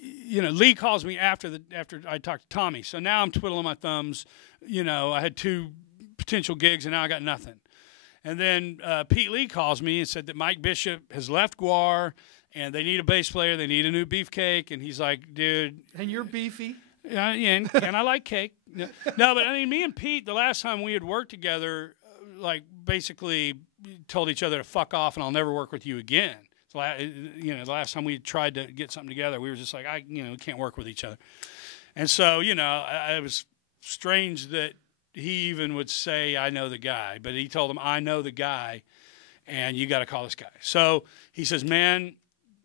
you know, Lee calls me after I talked to Tommy. So now I'm twiddling my thumbs. You know, I had 2 potential gigs, and now I got nothing. And then Pete Lee calls me and said that Mike Bishop has left GWAR, and they need a bass player. They need a new beefcake. And he's like, dude. And you're beefy? Yeah, and I like cake. No, but I mean, me and Pete, the last time we had worked together, like basically told each other to fuck off and I'll never work with you again. So, you know, the last time we tried to get something together, we were just like, we can't work with each other. And so, you know, it was strange that he even would say, I know the guy, but he told him, I know the guy, and you got to call this guy. So he says, man,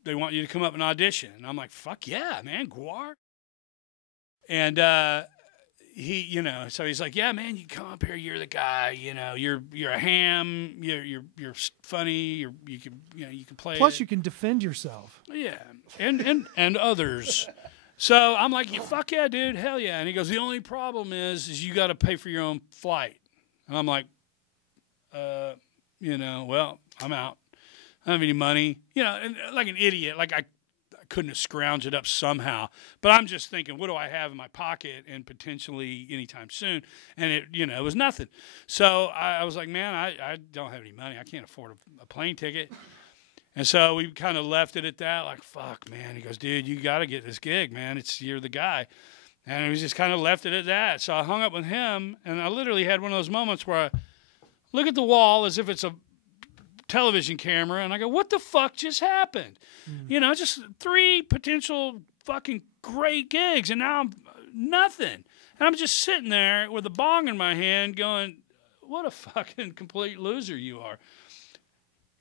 they want you to come up and audition. And I'm like, fuck yeah, man, GWAR. And he, you know, so he's like, yeah, man, you come up here, you're the guy, you know, you're a ham, you're funny, you can play. Plus, you can defend yourself. Yeah, and others. So I'm like, fuck yeah, dude, hell yeah. And he goes, the only problem is you got to pay for your own flight. And I'm like, you know, well, I'm out. I don't have any money. You know, and like an idiot, like I couldn't have scrounged it up somehow. But I'm just thinking, what do I have in my pocket and potentially anytime soon? And it, you know, it was nothing. So I was like, man, I don't have any money. I can't afford a plane ticket. And so we kind of left it at that, like, fuck, man. He goes, dude, you got to get this gig, man. You're the guy. And we just kind of left it at that. So I hung up with him, and I literally had one of those moments where I look at the wall as if it's a television camera, and I go, what the fuck just happened? You know, just 3 potential fucking great gigs, and now I'm nothing. And I'm just sitting there with a bong in my hand going, what a fucking complete loser you are.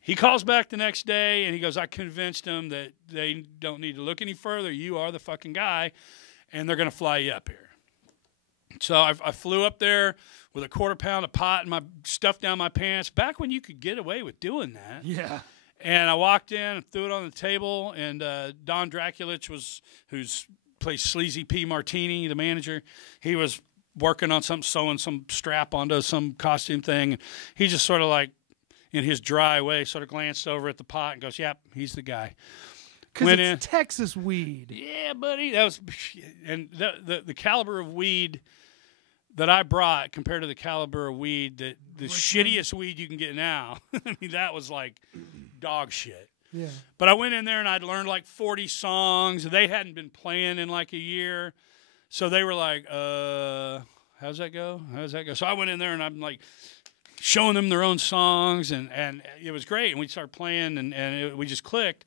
He calls back the next day, and he goes, I convinced them that they don't need to look any further. You are the fucking guy, and they're going to fly you up here. So I flew up there with a 1/4 pound of pot and my stuff down my pants, back when you could get away with doing that. Yeah. And I walked in and threw it on the table, and Don Draculich who's plays Sleazy P. Martini, the manager, he was working on sewing some strap onto some costume thing. And he just sort of like, in his dry way, sort of glanced over at the pot and goes, yep, he's the guy. Because it's Texas weed. Yeah, buddy. That was, and the caliber of weed that I brought compared to the caliber of weed that the shittiest weed you can get now, I mean, that was like dog shit. Yeah. But I went in there and I'd learned like 40 songs. They hadn't been playing in like a year. So they were like, how's that go? How's that go? So I went in there and I'm like showing them their own songs, and it was great. And we started playing, and we just clicked.